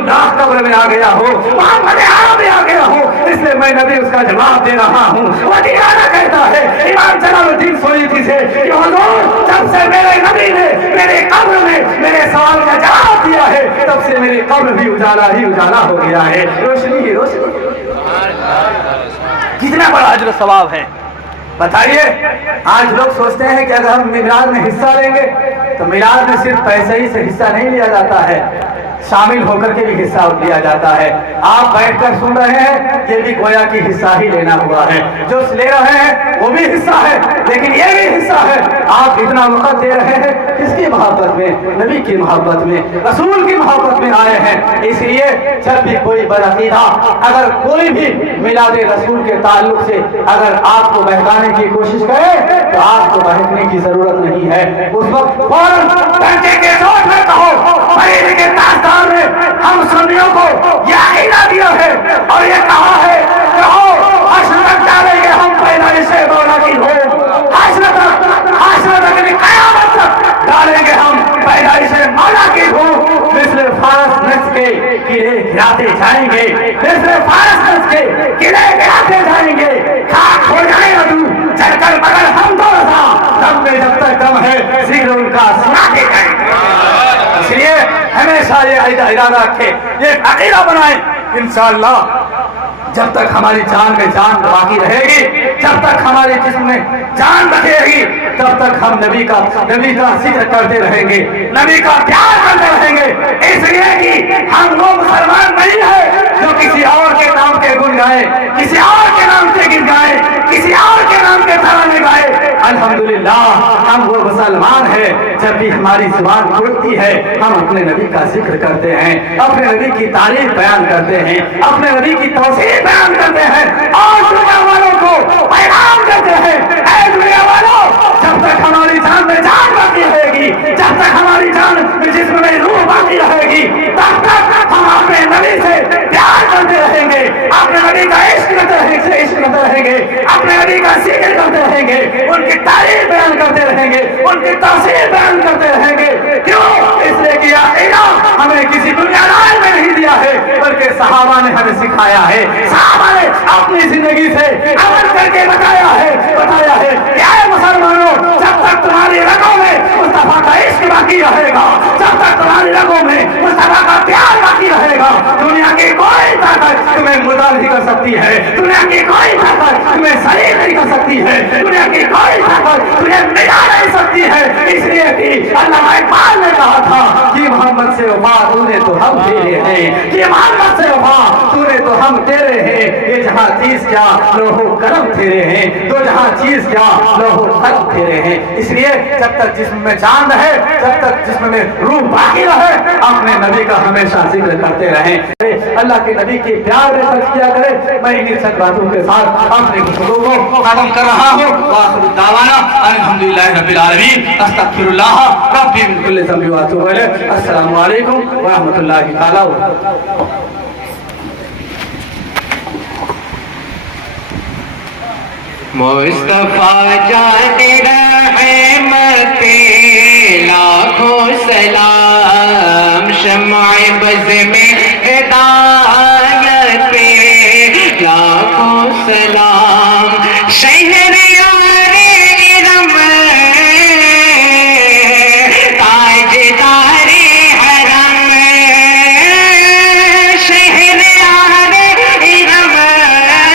रसूलुल्लाह कब्र में आ गया हो, मोहम्मद आरब में आ गया हो, इसलिए मैं नबी उसका जवाब दे रहा हूँ। वो दीवाना कहता है इमाम जलालुद्दीन सोयती से कि हुजूर जब से मेरे नबी ने मेरे कब्र में मेरे सवाल का जवाब दिया है तब से मेरी कब्र भी उजाला ही उजाला हो गया है, रोशनी ही रोशनी। कितना बड़ा अजर सवाब है बताइए। आज लोग सोचते हैं कि अगर हम मिलाद में हिस्सा लेंगे तो मिलाद में सिर्फ पैसे ही से हिस्सा नहीं लिया जाता है, शामिल होकर के भी हिस्सा लिया जाता है। आप बैठकर सुन रहे हैं ये भी गोया की हिस्सा ही लेना हुआ है, जो ले रहे हैं वो भी हिस्सा है, लेकिन ये भी हिस्सा है। आप इतना वक्त दे रहे हैं किसकी मोहब्बत में, नबी की मोहब्बत में, रसूल की मोहब्बत में आए हैं। इसलिए जब भी कोई बदअकीदा अगर कोई भी मिलाद रसूल के ताल्लुक से अगर आपको बहकाने की कोशिश करे तो आपको बहकने की जरूरत नहीं है। उस वक्त फौरन डंडे के जोर में कहो, मरीज के ताजदार ने हम सुन्नियों को यह अकीदा दिया है और ये कहा है कहो हश्र तक डालेंगे हम पैदाइश से मौला की हो, हश्र तक क़यामत तक डालेंगे हम पैदाइश से मौला की हो। मिस्र फारस नस्ल के किले गिराते जाएंगे, मिस्र फारस नस्ल के किले गिराते जाएंगे, खाक हो जाएगा तू चलकर मगर हम दो दम में जब तक दम है शीघ्र उनका सुनाते जाएंगे। इसलिए हमेशा ये इरादा रखें, ये अकीदा बनाएं इंशाअल्लाह जब तक हमारी जान में जान बाकी रहेगी, जब तक हमारे जिस्म में जान बचेगी तब तक हम नबी का जिक्र करते रहेंगे, नबी का प्यार करते रहेंगे। इसलिए कि हम वो मुसलमान नहीं है जो किसी और के नाम के गुण गाए, किसी और के नाम से गीत गाए, किसी और के नाम के तराने गाए। अल्हम्दुलिल्लाह हम वो मुसलमान है जब भी हमारी जुबान खुलती है हम अपने नबी का जिक्र करते हैं, अपने नबी की तारीफ बयान करते हैं, अपने नबी की तौसीफ बयान करते हैं और दुनिया वालों को पैगाम देते हैं, ऐ दुनिया वालों जब तक हमारी जान में जान बाकी रहेगी, जब तक हमारी जान में जिस्म में रूह बाकी रहेगी तब तक हम अपने नबी से प्यार करते रहेंगे, अपने नबी का इश्क करते रहेंगे, अपने नबी का जिक्र करते रहेंगे, उनकी तारीफ बयान करते रहेंगे, उनकी तौसीफ बयान करते रहेंगे। क्यों? इसलिए कि अकीदा हमें किसी दुनियादार में नहीं दिया है बल्कि सहाबा ने हमें सिखाया है, सहाबा ने अपनी जिंदगी से अमल करके बताया है क्या है मुसलमानों, जब तक तुम्हारी रगों में मुस्तफा का इश्क बाकी रहेगा, जब तक तुम्हारी रगों में मुस्तफा का प्यार बाकी रहेगा दुनिया की कोई ताकत तुम्हें मुर्दा नहीं कर सकती है, दुनिया की कोई ताकत तुम्हें सही नहीं कर सकती है, दुनिया की कोई ताकत तुम्हें मिटा नहीं सकती है। इसलिए कि अल्लाह इकबाल ने कहा था कि मोहम्मद से वफा तूने तो हम तेरे हैं, कि मोहम्मद से वफा तूने तो हम तेरे हैं, ये जहाँ चीज क्या लोहो कलम तेरे हैं, दो जहाँ चीज क्या लोहो कलम तेरे हैं। इसलिए जब तक जिस्म में जान रहे, जब तक जिस्म में रूह बाकी रहे अपने नबी का हमेशा जिक्र करते रहें, अल्लाह के नबी के प्यार में खर्च किया करें। मैं इन्हीं सब बातों के साथ अपने गुफ्तगू को खत्म कर रहा हूँ। वाखिर दावाना अल्हम्दुलिल्लाहि रब्बिल आलमीन, अस्तगफिरुल्लाह रब्बी मिन कुल्लि ज़ंबि व अतूबु इलैह। अस्सलामु अलैकुम व रहमतुल्लाहि तआला व बरकातुहू। मुस्तफा जाने रहमते लाखों सलाम, शम्अ बज़ में हिदायत